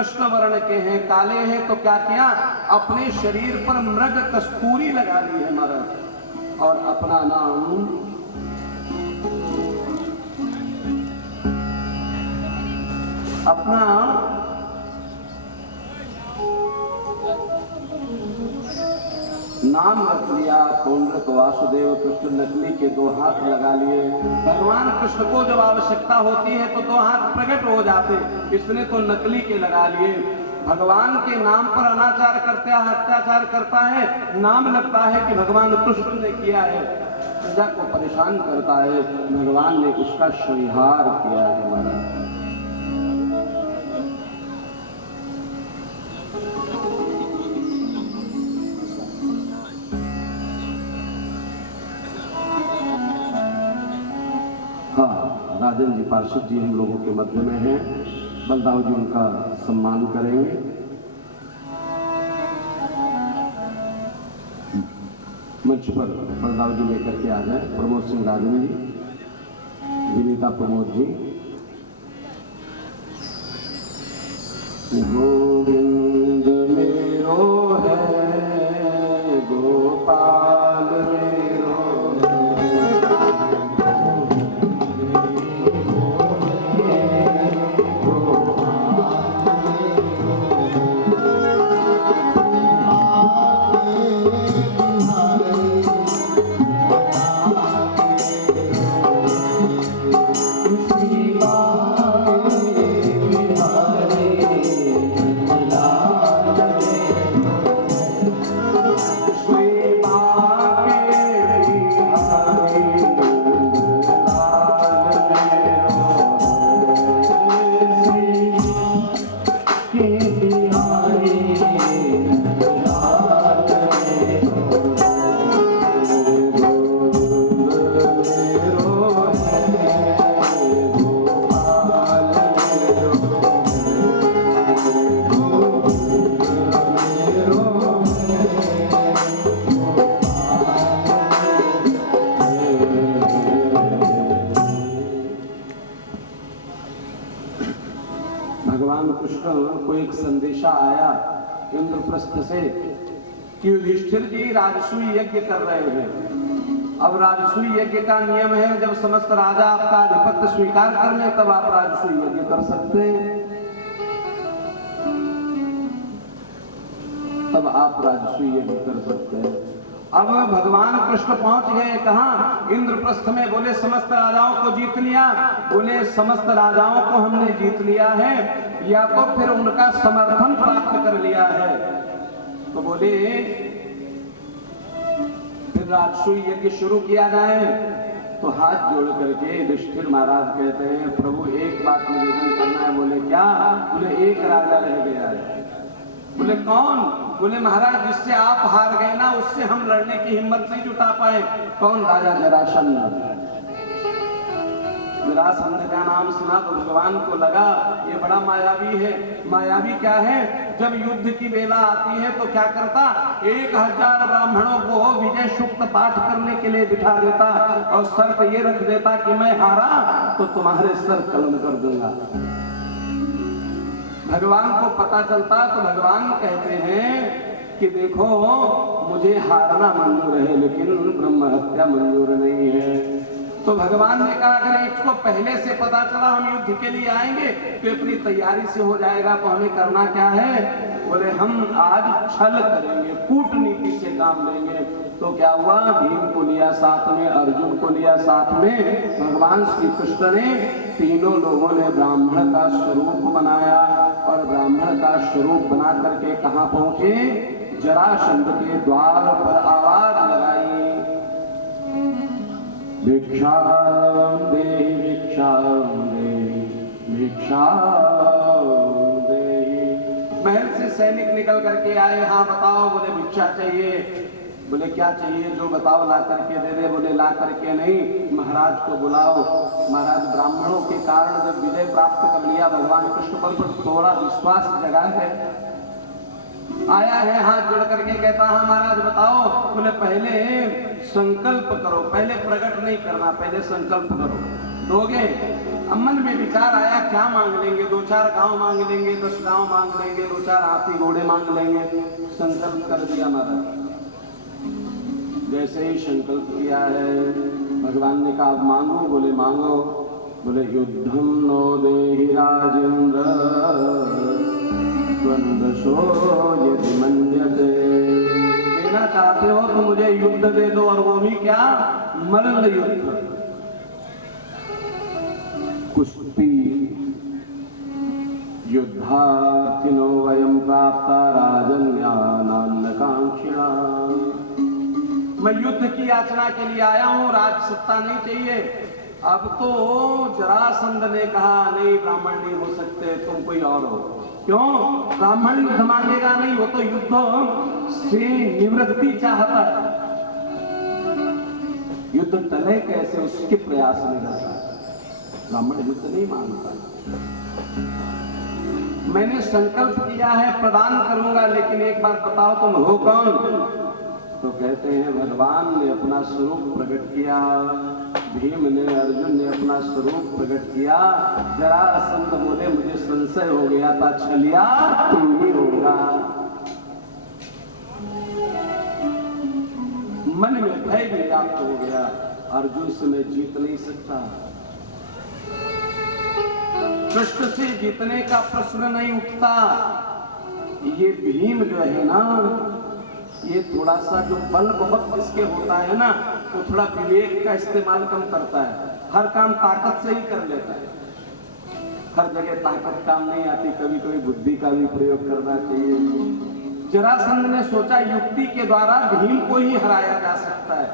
कृष्ण वर्ण के हैं, काले हैं, तो क्या किया, अपने शरीर पर मृग कस्तूरी लगा ली है महाराज, और अपना नाम नाम रख लिया पौंड्रक वासुदेव कृष्ण। नकली के 2 हाथ लगा लिए। भगवान कृष्ण को जब आवश्यकता होती है तो 2 हाथ प्रकट हो जाते, इसने तो नकली के लगा लिए। भगवान के नाम पर अनाचार करता है, अत्याचार करता है, नाम लगता है कि भगवान कृष्ण ने किया है, प्रजा को परेशान करता है, भगवान ने उसका संहार किया है महाराज। राजन जी पार्षद जी हम लोगों के मध्य में हैं, बलदाऊ जी उनका सम्मान करेंगे। मंच पर बलदाऊ जी लेकर के आ जाए। प्रमोद सिंह राजन जी, विनीता प्रमोद जी। गोविंद मेरो है, गोपाल मेरो इंद्रप्रस्थ से कि युधिष्ठिर जी राजसूय यज्ञ कर रहे हैं। अब राजसूय यज्ञ का नियम है, जब समस्त राजा आपका आधिपत्य स्वीकार कर ले तब आप राजसूय यज्ञ कर सकते हैं, तब आप राजसूय यज्ञ कर सकते हैं। अब भगवान कृष्ण पहुंच गए कहां, इंद्रप्रस्थ में। बोले समस्त राजाओं को जीत लिया, बोले समस्त राजाओं को हमने जीत लिया है या तो फिर उनका समर्थन प्राप्त कर लिया है। तो बोले फिर राजसूय यज्ञ शुरू किया जाए। तो हाथ जोड़ करके युधिष्ठिर महाराज कहते हैं, प्रभु एक बात निवेदन करना है। बोले क्या? बोले एक राजा रह गया है। बोले कौन? बोले महाराज जिससे आप हार गए ना, उससे हम लड़ने की हिम्मत नहीं जुटा पाए। कौन? राजा जरासंध। जरासंध का नाम सुना तो भगवान को लगा ये बड़ा मायावी है। मायावी क्या है? जब युद्ध की बेला आती है तो क्या करता, 1000 ब्राह्मणों को विजय सूक्त पाठ करने के लिए बिठा देता और शर्त ये रख देता कि मैं हारा तो तुम्हारे सर कलम कर दूंगा। भगवान को पता चलता तो भगवान कहते हैं कि देखो मुझे हारना मंजूर है लेकिन ब्रह्म हत्या मंजूर नहीं है। तो भगवान ने कहा अगर इसको पहले से पता चला हम युद्ध के लिए आएंगे तो अपनी तैयारी से हो जाएगा। तो हमें करना क्या है? बोले हम आज छल करेंगे, कूटनीति से काम लेंगे। तो क्या हुआ, भीम को लिया साथ में, अर्जुन को लिया साथ में। भगवान श्री कृष्ण ने तीनों लोगों ने ब्राह्मण का स्वरूप बनाया और ब्राह्मण का स्वरूप बना करके कहाँ पहुंचे? जरासंध के द्वार पर आवाज लगाई, भिक्षा देहि भिक्षा देहि भिक्षा देहि। महल से सैनिक निकल करके आए, हाँ बताओ। बोले भिक्षा चाहिए। बोले क्या चाहिए? जो बताओ ला करके दे दे। बोले ला करके नहीं, महाराज को बुलाओ। महाराज ब्राह्मणों के कारण जब विजय प्राप्त कर लिया भगवान कृष्ण पर थोड़ा विश्वास जगा है, आया है हाथ जोड़ करके कहता हाँ महाराज बताओ। बोले पहले संकल्प करो, पहले प्रकट नहीं करना, पहले संकल्प करो। दोगे? अब मन में विचार आया क्या मांग लेंगे, 2-4 गांव मांग लेंगे, 10 गांव मांग लेंगे, 2-4 हाथी घोड़े मांग लेंगे। संकल्प कर दिया महाराज। जैसे ही संकल्प किया है, भगवान ने कहा मांगो। बोले मांगो। बोले युद्धम नो देहि राजेंद्र द्वंद्वशो यदि मन्यते। देना चाहते हो तो मुझे युद्ध दे दो, और वो भी क्या, मल्ल युद्ध, कुश्ती। युद्धार्थिनो वयं प्राप्ता राजन्यानान्नकांक्षिणा। मैं युद्ध की याचना के लिए आया हूं, राज सत्ता नहीं चाहिए। अब तो जरासंध ने कहा नहीं, ब्राह्मण नहीं हो सकते, तुम कोई और हो। क्यों? ब्राह्मण युद्ध मांगेगा नहीं, वो तो युद्ध से निवृत्ति चाहता है। युद्ध टले कैसे, उसके प्रयास में रहता है। ब्राह्मण युद्ध नहीं मांगता। मैंने संकल्प किया है प्रदान करूंगा, लेकिन एक बात बताओ तुम हो कौन? तो कहते हैं भगवान ने अपना स्वरूप प्रकट किया, भीम ने, अर्जुन ने अपना स्वरूप प्रकट किया। जरासंध बोले मुझे संशय हो गया था, छलिया तुम ही होगा। मन में भय भी व्याप्त हो गया, अर्जुन से मैं जीत नहीं सकता, कृष्ण से जीतने का प्रश्न नहीं उठता। ये भीम जो है ना, ये थोड़ा सा जो बल बहुत इसके होता है ना, तो थोड़ा विवेक का इस्तेमाल कम करता है, हर काम ताकत से ही कर लेता है। हर जगह ताकत काम नहीं आती, कभी कभी बुद्धि का भी प्रयोग करना चाहिए। जरासंध ने सोचा युक्ति के द्वारा भीम को ही हराया जा सकता है,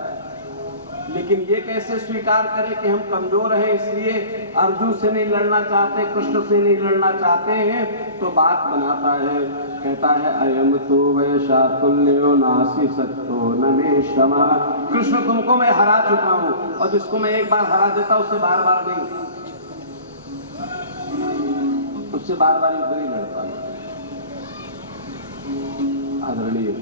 लेकिन ये कैसे स्वीकार करे कि हम कमजोर हैं, इसलिए अर्जुन से नहीं लड़ना चाहते, कृष्ण से नहीं लड़ना चाहते हैं। तो बात बनाता है, कहता है अयम तो वैशा तुल्यो नासी सत्तो न मे क्षमा। कृष्ण तुमको मैं हरा चुका हूं, और जिसको मैं एक बार हरा देता उससे बार बार नहीं, उससे बार बार युद्ध नहीं लड़ता। आदरणीय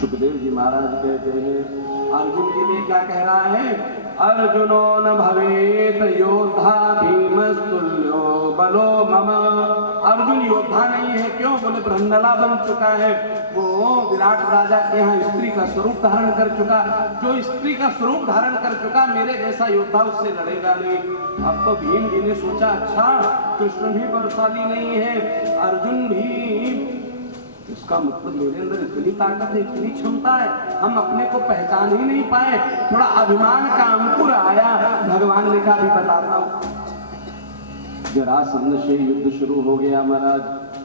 सुखदेव जी महाराज कहते हैं अर्जुन के लिए क्या कह रहा है, अर्जुनो न भवेत योद्धा भीमस्तुल्यो बलो मम। अर्जुन योद्धा नहीं है, क्यों? बोले ब्रह्मला बन चुका है, वो विराट राजा के यहाँ स्त्री का स्वरूप धारण कर चुका। जो स्त्री का स्वरूप धारण कर चुका, मेरे जैसा योद्धा उससे लड़ेगा नहीं। अब तो भीम जी ने सोचा अच्छा कृष्ण भी बलशाली नहीं है, अर्जुन भी, इसका मतलब मेरे अंदर इतनी ताकत है, इतनी क्षमता है, हम अपने को पहचान ही नहीं पाए। थोड़ा अभिमान का अंकुर आया। भगवान ने कहा भी बताता हूं। जरासंध से युद्ध शुरू हो गया महाराज।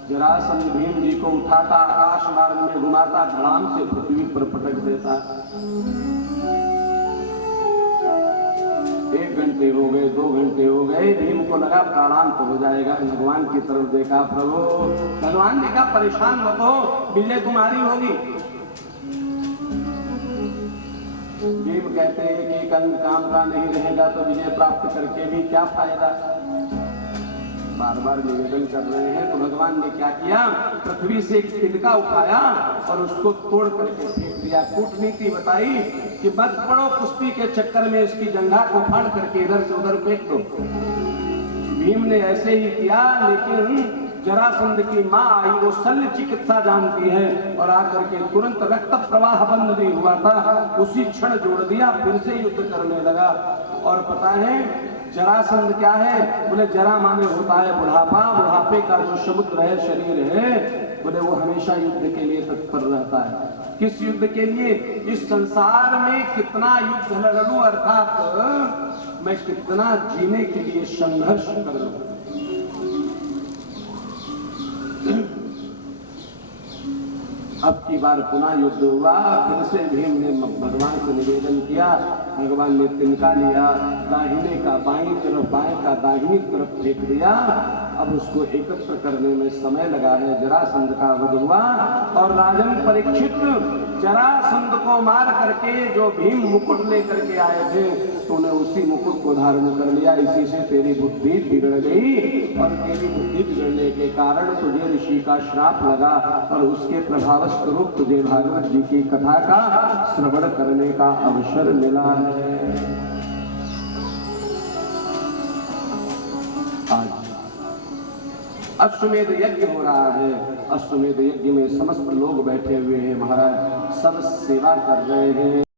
जरासंध भीम जी को उठाता, आकाश मार्ग में घुमाता, धड़ाम से पृथ्वी पर पटक देता। 1 घंटे हो गए, 2 घंटे हो गए, भीम को लगा प्राणांत हो जाएगा। भगवान की तरफ देखा, प्रभु, भगवान ने कहा परेशान मत हो, विजय तुम्हारी होगी। भीम कहते हैं कि काम का नहीं रहेगा तो विजय प्राप्त करके भी क्या फायदा। बार बार निवेदन कर रहे हैं, तो भगवान ने क्या किया, पृथ्वी से एक तिनका उठाया और उसको तोड़ करके फेंक दिया। कूटनीति बताई कि मत पड़ो कुश्ती के चक्कर में, इसकी जंघा को फाड़ करके इधर से उधर फेंक दो। भीम ने ऐसे ही किया, लेकिन जरासंध की माँ आई, वो शल्य चिकित्सा जानती है, और आकर के तुरंत रक्त प्रवाह बंद नहीं हुआ था, उसी क्षण जोड़ दिया, फिर से युद्ध करने लगा। और पता है जरासंध क्या है? बोले जरा माने होता है बुढ़ापा, बुढ़ापे का जो समुद्र है, शरीर है, बोले वो हमेशा युद्ध के लिए तत्पर रहता है। किस युद्ध के लिए? इस संसार में कितना युद्ध लड़ूं, अर्थात मैं कितना जीने के लिए संघर्ष करूं। अब की बार पुनः युद्ध हुआ, फिर से भीम ने भगवान से निवेदन किया। भगवान ने तिनका लिया, दाहिने का बाईं तरफ, बाएं का दाहिनी तरफ फेंक दिया। अब उसको एकत्र करने में समय लगा है। जरासंध का वध हुआ, और राजन परीक्षित जरासंध को मार करके जो भीम मुकुट लेकर के आए थे, तूने उसी मुकुट को धारण कर लिया। इसी से तेरी बुद्धि बिगड़ गई, और तेरी बुद्धि बिगड़ने के कारण तुझे ऋषि का श्राप लगा, और उसके प्रभाव स्वरूप तुझे भागवत जी की कथा का श्रवण करने का अवसर मिला है। अश्वमेध यज्ञ हो रहा है। अश्वमेध यज्ञ में समस्त लोग बैठे हुए हैं महाराज, सब सेवा कर रहे हैं।